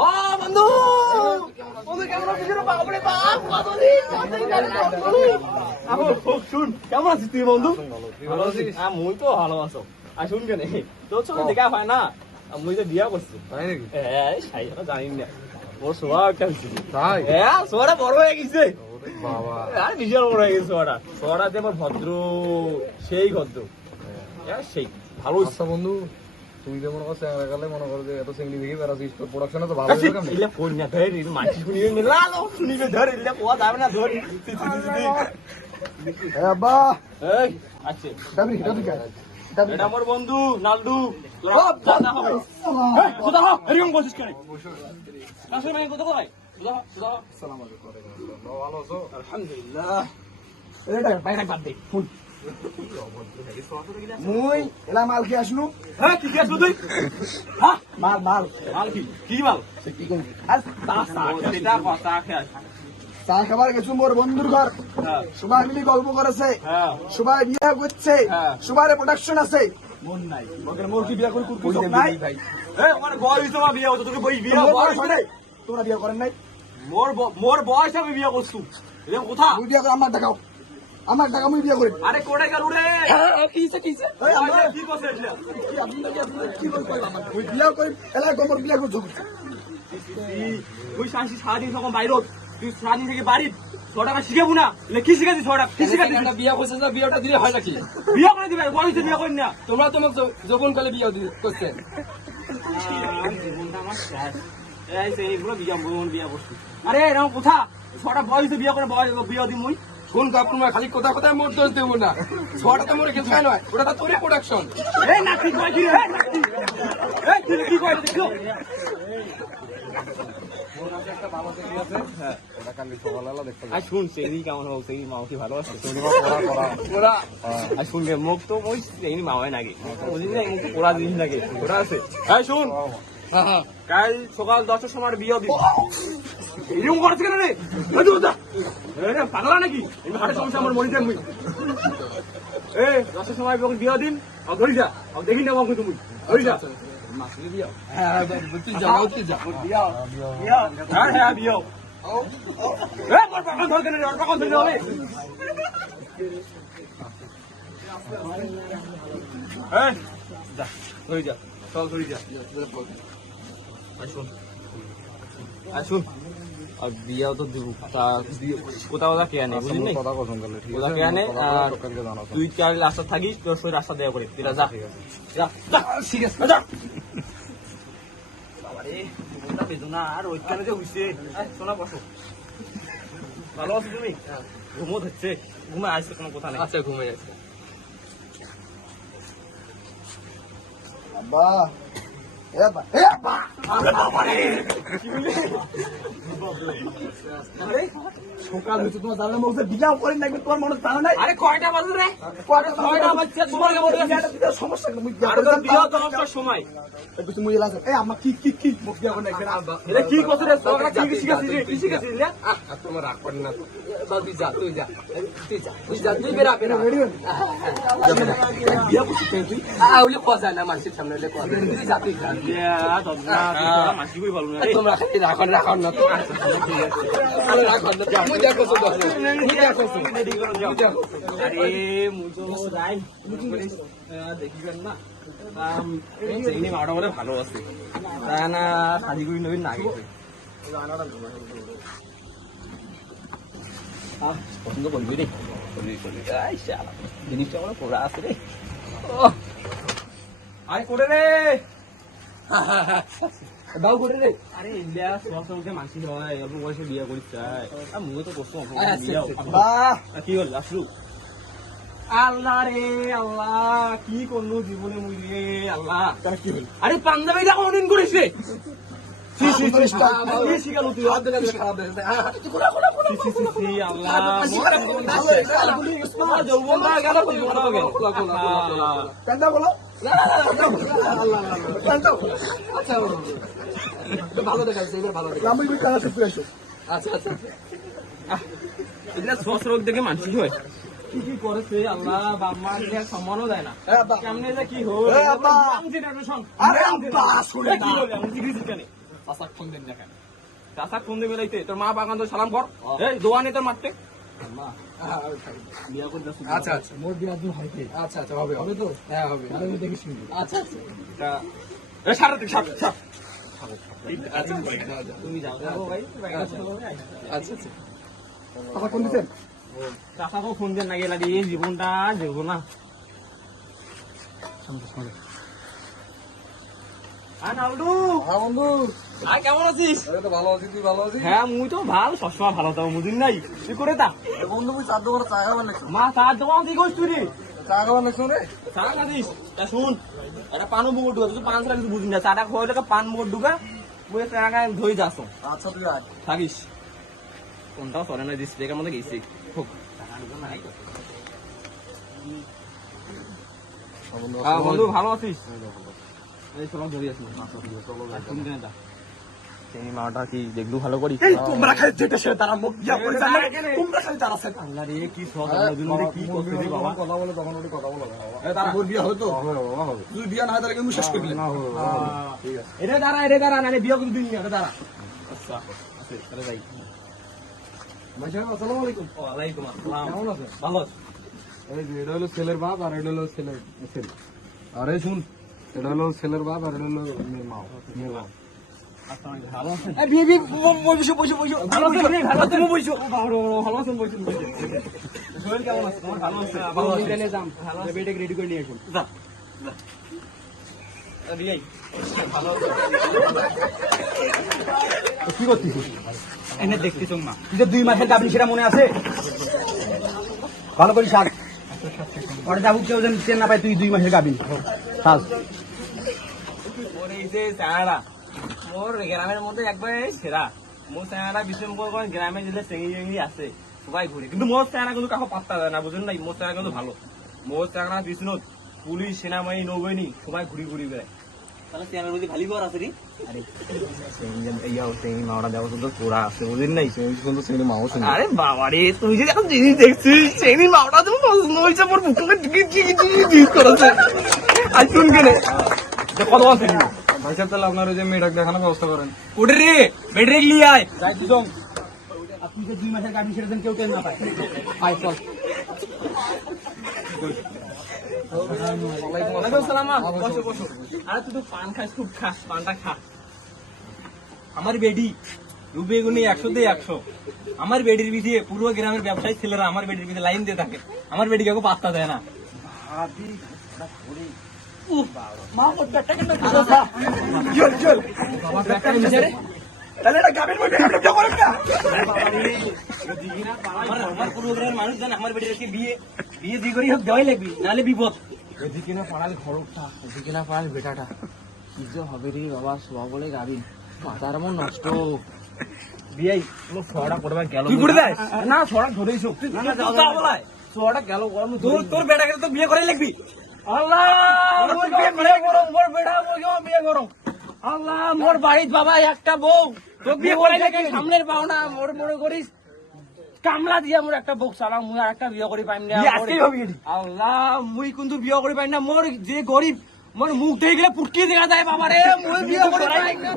ও বন্ধু বন্ধু কেমন আছিস রে? বাপরে বাপ কতদিন শুন কেমন আছিস তুই বন্ধু? ভালো আছিস? মুই তো ভালো আছো। আর শুন কেন তোর সঙ্গে দেখা হয় না, মুই তো বিয়া করছি। তাই নাকি? হ্যাঁ জানি না ওর সোয়া খেলছি। তাই? হ্যাঁ সোয়াটা বড় হয়ে গেছে। বাবা আর বিশাল বড় হয়ে গেছে সোয়াটা। সোয়াটাতে আমার ভদ্র সেই ভদ্র সেই ভালো। আচ্ছা বন্ধু, তুই যে মনে করছে গেলে মনে করো যে এত সিঙ্গলি দেখি বেড়াচ্ছিস, তোর প্রোডাকশনে তো ভালো হবে কেমন? ইলে কোন না ধরে মাটি শুনিয়ে নিলা শুনিয়ে ধরে ইলে কোয়া যাবে না ধরে। আব্বা এই আচ্ছা ডাবরি ডাবরি কা এটা আমার বন্ধু নালদু। তোরা জানা হবে। এই সুদা হ এরকম বসিস কেন? কাছে মাই কত কই? সুদা সুদা আসসালামু আলাইকুম। ভালো আছো? আলহামদুলিল্লাহ। এটা বাইরে বাদ দে ফুল। মুই এলা মাল কি আসনু? হ্যাঁ কি গেছ তুই? হ্যাঁ মাল মাল মাল কি মাল? কি কোন? আর তা সেটা কথা খেয়াল। চা খাবার গেছু মোর বন্ধুর ঘর। হ্যাঁ সবাই মিলে গল্প করেছে, হ্যাঁ সবাই বিয়ে করছে, হ্যাঁ। সবার প্রোডাকশন আছে। মন নাই। ওকে মোর কি বিয়ে করে কুরকুর নাই ভাই? এই আমার বয়স তো বিয়ে হতো তোকে বই বিয়ে মোর বয়স বয়স হয় নাই, তোরা বিয়ে করেন নাই? মোর বয়স আমি বিয়ে করছু। এটা কোথা? মুই বিয়ে করে আমার দেখাও, আমার টাকা মুই বিয়ে করি। আরে কোড়ে গেল রে। কিছে কিছে এই আমরা কি করছে এটা? কি আপনি কি বলছেন? মুই বিয়ে করি এলা গোমর বিয়ে করে ঝগড়া। তুই সাহসী সারাদিন তখন বাইর তুই সারাদিন থেকে বাড়ি 6 টাকা শিখাবো না কি শিখাচ্ছি 6 টাকা কি শিখাচ্ছি? বিয়া করছে না, বিয়েটা দিলে হয় নাকি? বিয়ে করে দিবে বয়সে বিয়ে করি না। তোমরা তোমার যখন কালে বিয়ে করছে, জীবনটা আমার শেষ। এই সে এগুলো বিয়ে করছি। আরে এরকম কোথা 6টা বয়সে বিয়ে করে বিয়ে দিই মুই। কোন কাপড় খালি কথা কথায় মোট দোষ দেবো না। ছটা তো মোরে খেলতে নয়, ওটা তো তোরই প্রোডাকশন। এই নাকি কই কি রে? এই তুই কি কই দেখো? আজ শুন সেই কেমন হোক সেই মাও কি ভালো আছে? ওরা আজ শুন রে মুখ তো ওই সেই মামাই নাকি বুঝিস না ওরা জিনিস নাকি ওরা আছে। এই শুন কাল সকাল 10টার সময় বিয়ে দিবি। এরকম করছে কেন রে? পাগলা নাকি? এই হাটের সমস্যা আমার মনে যাক মুই। এই 10টার সময় বিয়ে দিন আর ধরি যা আর দেখি না কিন্তু মুই ধরি যা। হ্যাঁ তুই যা, তুই যা। হ্যাঁ হ্যাঁ বিয়ে মোর পাগল ধর কেন রে? ওর পাগল ধরলে হবে? এই যা ধরি যা চল ধরি যা। আসুন আর বিয়াও তো দিব কোথাও কে আনে বুঝলি কথা কথা বলে ঠিক কোথা আছে? কে আনে আর কালকে জানাবো। তুই কাল রাস্তা থাকিস তোর সঙ্গে রাস্তা দেওয়া করে তুই যা যা ঠিক আছে। যা বাবারে জীবনটা বেদনা আর ওইখানে যে হইছে। শোনা বসো ভালো আছো তুমি? ঘুমো হচ্ছে ঘুমে আসছে কোনো কথা নেই। আচ্ছা ঘুমে যাচ্ছে। আব্বা এ আব্বা এ আব্বা আরে সকাল হইছে তোমার জানলা মধ্যে বিয়াও করেন না, তোমার মনে জানা নাই? আরে কয়টা বাজে রে? কয়টা বাজছে তোমার কেমন? সমস্যা কি? মুই বিয়া আর করে তোর বিয়ে তো নষ্ট সময়। কিছু মুই এলা এ আম্মা কি কি কি মুখ বিয়া করে না আব্বা। এটা কি করছিস রে? তোরা কি শিখাছিস রে? কি শিখাছিস রে? আর তোমার রাগ করেন না তো। তুই যা, তুই যা, তুই যা, তুই যা, তুই বেরা বেরা। রেডি হন? বিয়ে করছিস তুই? ওইলে কথা না, মানুষের সামনে ওইলে কথা। তুই যা, তুই যা। মাসি কই বলবো না রে। তোমরা খালি রাখন রাখন না তো। আরে রাখন না। মুই দেখো তো দশ। মুই দেখো তো। রেডি করে যাও। মুই দেখো। আরে মুজো যাই দেখিবেন না সেইনি মাওটা বলে ভালো আছে তা না শাদি করি নবীন না গেছে পছন্দ করবি রে জিনিসটা আমার পড়া আছে রে। আরে করে রে দাও করে রে। আরে ইন্ডিয়া সবসময় মানসি হয় অল্প বয়সে বিয়ে করিস চাই আর মুখে তো করছো আব্বা কি হল আসলু আল্লাহ রে আল্লাহ কি করলো জীবনে মুই রে আল্লাহ তার কি হল? আরে পাঞ্জাবিটা অনলাইন করিস রে সি সি সি কি শিখালো তুই হাত দেখে খারাপ দেখে। সি সি সি আল্লাহ ভালো যৌবনটা গেল যৌবনটা গেল কান্দা বলো কান্দা আচ্ছা ভালো দেখাচ্ছে, এবার ভালো দেখাচ্ছে। আমি কান্দা শুয়ে আসো। আচ্ছা আচ্ছা এটা সস রোগ দেখে মানসিক হয় কি কি করেছে আল্লাহ বাম্মা সম্মানও দেয় না আব্বা কেমনে যে কি হল এ আব্বা। জেনারেশন আরে আব্বা শুনে কি না। বলে আমি জিজ্ঞেস কেন চাচা ফোন দেন না কেন চাচা ফোন দিয়ে বেলাইতে তোর মা বাগান তো সালাম কর এই দোয়া নেই তোর মারতে বিয়া করে যাচ্ছি আচ্ছা আচ্ছা মোর বিয়া দিন হয় কি আচ্ছা আচ্ছা হবে হবে তো হ্যাঁ হবে আমি দেখি শুনি আচ্ছা আচ্ছা এই সারা তুই সাপ সাপ আচ্ছা তুমি যাও যাও ভাই আচ্ছা আচ্ছা চাচা কোন দিতেন চাচাকে ফোন দেন না গেলা এই জীবনটা দেখবো না নাউডু হ্যাঁ বন্ধু আর কেমন আছিস আরে তো ভালো আছি তুই ভালো আছিস হ্যাঁ মুই তো ভালো সবসময় ভালো থাকবো বুঝিস নাই তুই করে তা বন্ধু তুই চার দোকানে চা খাবার লাগছো মা চার দোকান তুই কইস তুই রে চা খাবার লাগছো রে চা খাদিস তা শুন একটা পানও মুগট ঢুকা তুই পান ছাড়া কিছু বুঝিস না চাটা খাওয়া টাকা পান মুগট ঢুকা মুই টাকা ধরে যাস আচ্ছা তুই আয় থাকিস কোনটাও সরে না ডিসপ্লের মধ্যে গেছি হোক বন্ধু ভালো আছিস এই চলো ধরে আসি মাটা কি দেখলু ভালো করি তোমরা খালি যেটা সে তারা মুখ দিয়া করে জানে তোমরা খালি তারা সে আল্লাহ রে কি সব কি করছিস রে বাবা কথা বলে তখন ওটি কথা বলো তারা মোর বিয়া হতো হবে বাবা হবে তুই বিয়া না হয় তাহলে কিন্তু শেষ করবি না হবে ঠিক আছে এটা দাঁড়া না বিয়ে কিন্তু দিন এটা দাঁড়া আচ্ছা আছে তাহলে যাই ভাইজান আসসালামু আলাইকুম ওয়ালাইকুম আসসালাম কেমন আছেন ভালো আছি এই যে এটা হলো ছেলের বাপ আর এটা হলো ছেলের ছেলে আরে শুন এটা হলো ছেলের বাপ আর এটা হলো মেয়ের মা মেয়ের মা ভালো আছেন এই বিয়ে বিয়ে বসো বসো বসো ভালো আছেন ভালো আছেন বইছো ভালো আছেন বইছো শরীর কেমন আছে তোমার ভালো আছে ভালো আছে এখানে যাম ভালো আছে বেটে রেডি করে নিয়ে আসুন যা রিয়াই ভালো কি করছিস এনে দেখতেছ না তুই যে 2 মাসের গাবি সেটা মনে আছে ভালো করে শাক ওটা যাবো কেউ যেন চেন না পায় তুই 2 মাসের গাবি শাক মোর এই যে চাঁড়া মোর গ্রামের মধ্যে একবারে সেরা মোর চাঁড়া বিষ্ণুপুর গ্রামে যেগুলো চেঙ্গি চেঙ্গি আছে সবাই ঘুরে কিন্তু মোর চাঁড়া কিন্তু কাউকে পাত্তা দেয় না বুঝলেন নাই মোর চাঁড়া কিন্তু ভালো মোর চাঁড়া বিষ্ণু পুলিশ সেনাবাহিনী নৌবাহিনী সবাই ঘুরি ঘুরি বেড়ায় তাহলে চ্যানেল মধ্যে ভালো কর আছে রে আরে চেঙ্গি মাওড়া দেওয়া তো তোরা আছে বুঝলেন নাই কিন্তু ছেলে মাও শুনে আরে বাবা রে তুই যে এখন জিনিস দেখছিস চেঙ্গি মাওড়া তো পছন্দ হয়েছে মোর বুকে জিজ্ঞেস করেছে আর শুন কেনে কত আছে ভাই সাহেব তাহলে আপনার ওই যে মেয়েটাকে দেখানোর ব্যবস্থা করেন উঠে রে বেডরে নিয়ে আয় যাই দুজন আর তুই যে 2 মাসের গাবি সেটা যেন কেউ চেন না পায় আয় চল ওয়ালাইকুম সালাম বসো বসো আরে তুই তো পান খাস খুব খাস পানটা খা আমার বেডি রুবে গুনি 100 দিয়ে 100 আমার বেডির পিছিয়ে পুরো গ্রামের ব্যবসায়ী ছেলেরা আমার বেডির পিছিয়ে লাইন দিয়ে থাকে আমার বেডি কাউকে পাত্তা দেয় না মা ওর পেটটা কেন চল চল বাবা পেটটা নিচে রে তাহলে এটা গাবির মধ্যে আমরা বিয়ে করেন না আমার পুরো গ্রামের মানুষ জানে আমার বেডির কি বিয়ে বিয়ে দি করি হোক দেওয়াই লাগবি নাহলে বিপদ এদিকে না পাড়াল খড়কটা এদিকে না পাড়াল বেটাটা কি যে হবে রে বাবা সোয়া বলে গাবি মাথার মন নষ্ট বিয়াই ছড়া পড়বা গেল তুই করে দেয় না ছড়া ধরেইছো না যাও বলায় ছড়াটা গেল গরম তোর বেটাকে তো বিয়ে করাই লাগবি আল্লাহ মোর বেটা বিয়ে করো আল্লাহ মোর বাড়ির বাবা একটা বউ তোর বিয়ে করাই লাগে সামনের পাওনা মোর মনে করিস কামলা দিয়া মোর একটা বউ চালাম মুই আর একটা বিয়ে করি পাইম না আল্লাহ মুই কিন্তু বিয়ে করি পাইম না মোর যে গরিব মোর মুখ দেখে গেলে পুটকি দেখা যায় বাবা রে মুই বিয়ে করি পাইম না